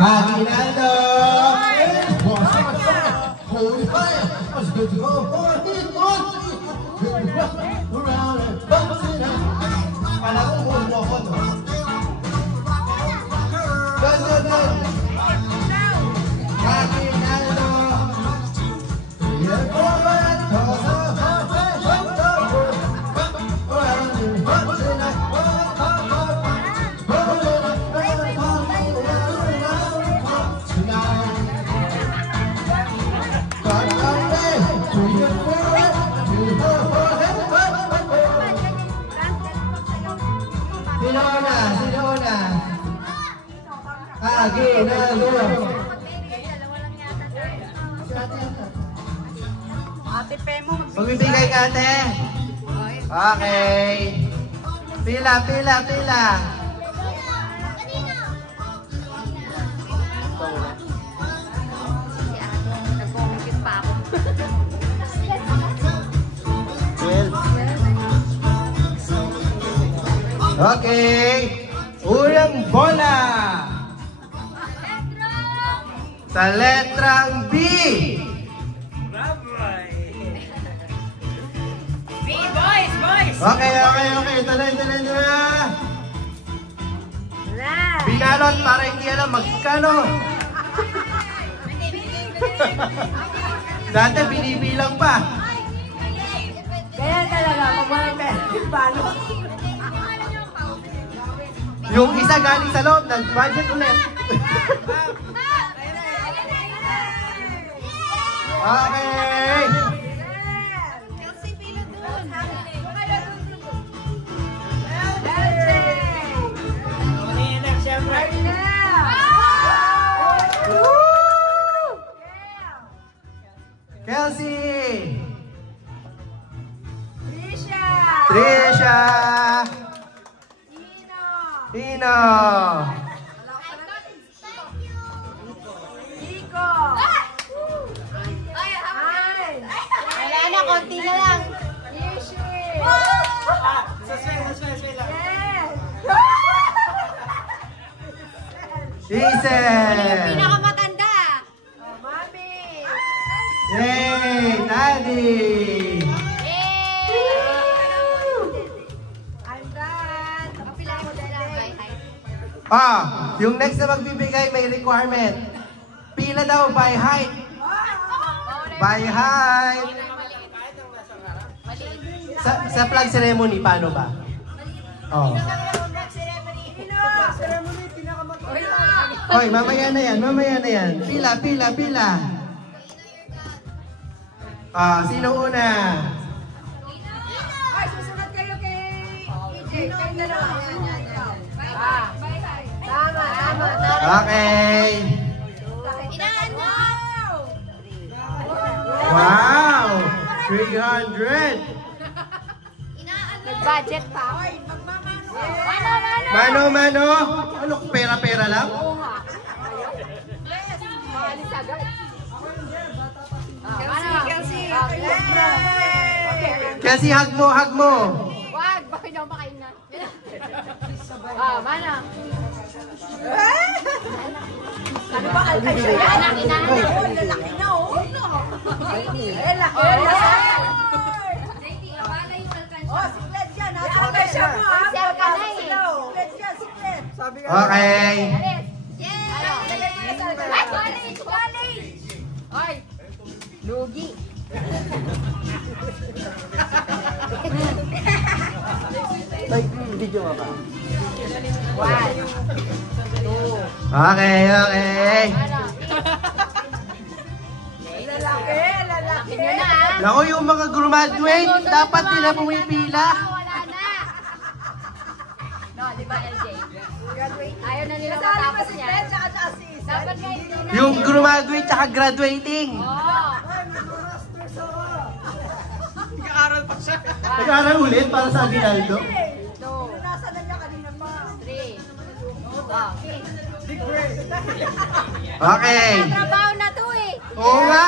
Aguinaldo! Hold fire! Let's go for it! Around and bouncing up. Kala ko mo ako, no? Go! Aguinaldo! Yeah, forward! Sino una? Aguinaldo. Ate Pemo. Magbibigay ka, ate. Okay. Pila. Nagkongkit pa ako. Okay. Unang bola. Sa letrang B. Boys! Okay. Tuloy na. Binalot para hindi alam magkano. Dati binibilang pa. Kaya talaga, pag walang pera, paano? Yung isa galing sa loob, nag-budget ulit. Okay. Kelsey, pila doon. Kelsey. Trisha. Ino. Nico. Wala na, konti na lang. Yishi. Isel. Pinakamatanda. Mami. Yay, Daddy. Yung next na magbibigay may requirement. Pila daw by height. By height. Sa flag ceremony, paano ba? Oh. Hoy, mamaya na yan. Pila. Sino una? Ay, susunod kayo kay EJ. Kayo na lang. Tama. Okay. Inaan mo! Wow! 300! Nag-budget pa. Mano? Ano, pera lang? Oo nga. Maalis agad. Kasi hug mo. Wag, bakit daw makain na? Mana? Ano ba kalkal siya? Anak, inahan na. Lalaki na, oh. Lalaki. JT, abala yung kalkal siya. Oh, siklet dyan. Kalkal siya mo, ha? Siklet ka na, eh. Siklet. Okay. Ano? Ay, college! Ay, lugi. Video ba? 1, 2. Okay. Lalaki nyo na, ha? Naku, yung mga graduate, dapat nila pumipila. Wala na. No, di ba, LJ? Ayaw na nila matapos niya. Dapat nga hindi na. Yung graduate tsaka graduating. Nag-aaral ulit para sa Aguinaldo. 2, 3. Okay. Trabaho na to, eh. Oo nga.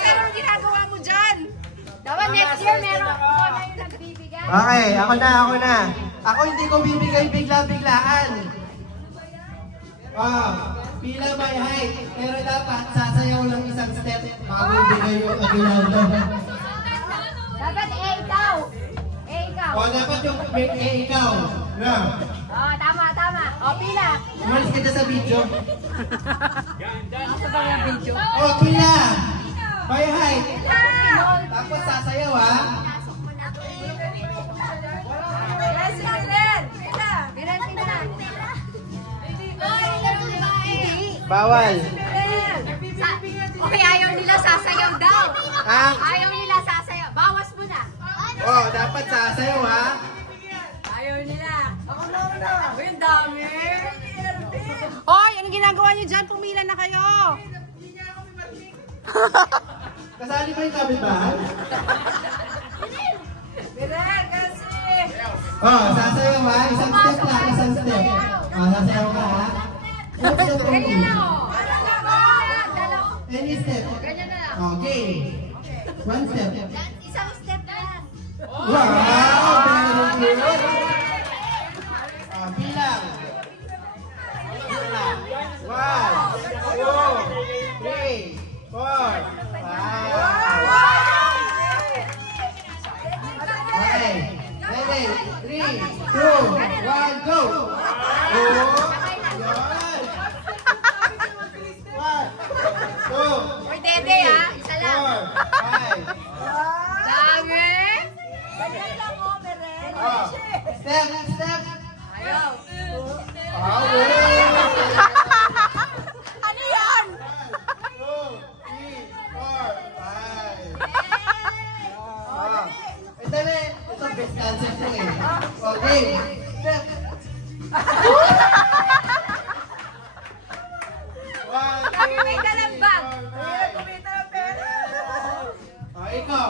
Anong ginagawa mo dyan? Dapat next year meron yung nagbibigay. Okay, ako na. Ako hindi ko bibigay bigla-biglaan. Pila by height. Pero dapat sasayaw lang isang step bago ibigay yung aguinaldo. Dapat ikaw. Ikaw. Dapat yung ikaw. Yeah. Tama. Pila. Umalis ka na sa video. Asa ba yung video? Pila. By height. Tapos sasayaw ha. Bawal. Okay, ayaw nila sasayaw daw. Ayaw nila sasayaw. Bawas mo na. Dapat sasayaw ha. Ayaw nila. Ako na. Uy, ang dami. Hoy, anong ginagawa niyo dyan? Pumila na kayo. Kasali ba yung kapitbahay? Sasayaw ha. Isang step lang. Isang step. Sasayaw ka ha. Ganyan lang o. Any step. Ganyan na lang. Okay. One step. Isang step na lang. Wow! Very good. Bilang. 1, 2, 3, 4, 5. Ready? 3, 2, 1, go! Uy, Dede ha. Isa lang. 4, 5. Dami. Step. Ayaw. Ano yan? 1, 2, 3, 4, 5. Dali. Ito best answer ko eh. Okay. Step. 1, 2, Kumita ng bag. 3, 4, 5. Ikaw.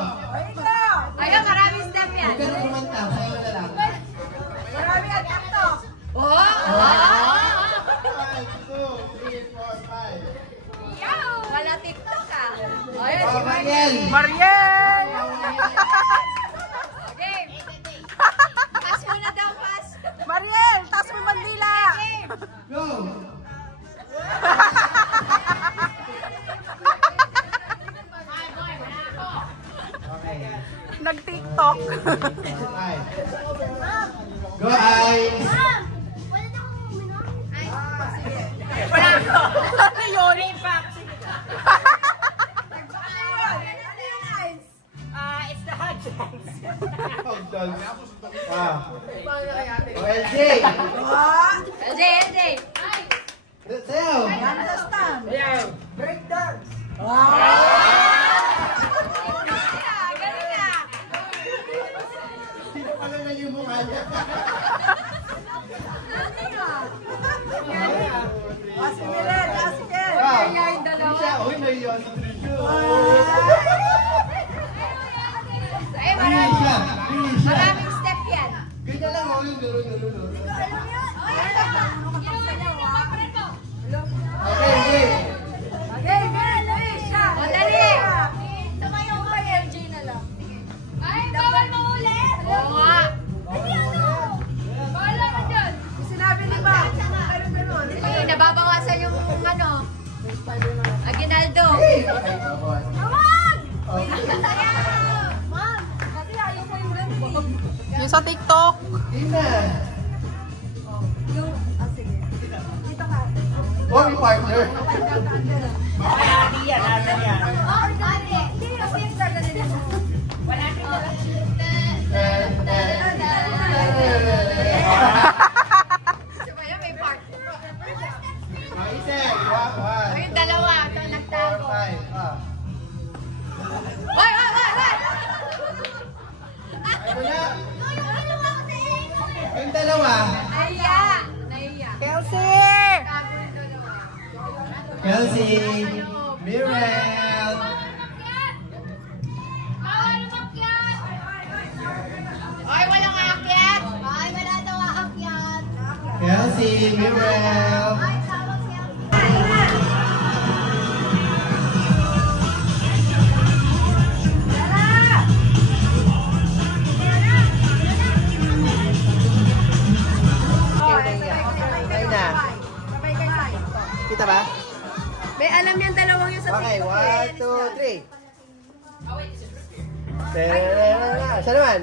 Ayaw, maraming step yan. Huwag ka na kumanta. Sayo na lang. Oh! 1, 2, 3, 4, 5. Wala TikTok ka. Ayun, si Mariel. Mariel! Okay. Pass mo na daw, pass. Mariel, taas mo yung bandila. Go. Okay. Nag-TikTok. 5. Go, eyes. Ano yun? It's the hot dance. Hotdog. LJ. LJ. Sayo. Galing ka. Sino pala na yung mukha niya? Kaya yung dalawa. Uy, may yun. Ay, maraming step yan. Ganyan lang, oh, yung garo. Okay. O, dali. Tumayo ko kay LJ na lang. Ay, bawal mo ulit. Oo nga. Bawal ka dyan. Sinabi ni ba? Ay, nababawasan yung aguinaldo. Ma'am, kasi ayaw ko yung ganun. Yung sa TikTok. Sige. Dito ka. Oh, yung partner. Oh, dali. Hindi, kasi yung gagawin mo. Wala ka na lang. Sabaya, may part. Isip. 1, Ay, yung dalawa. Ito, 2, nagtago. 4, 5. Hoy! Ano na? Yung dalawa. Naiya. Kelsey! Tago yung dalawa. Kelsey. Mirel. Ay, walang aakyat. Ay, wala daw aakyat. Kelsey. Mirel. Ay, tawag siya. Siya naman.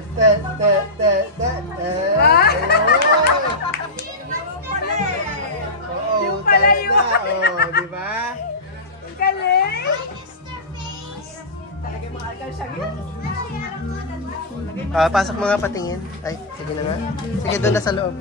Yung pala yun. Oo, di ba? Ang galing. Talaga mga algal siya yun. Pasok mga patingin. Ay, sige na nga. Sige, doon na sa loob.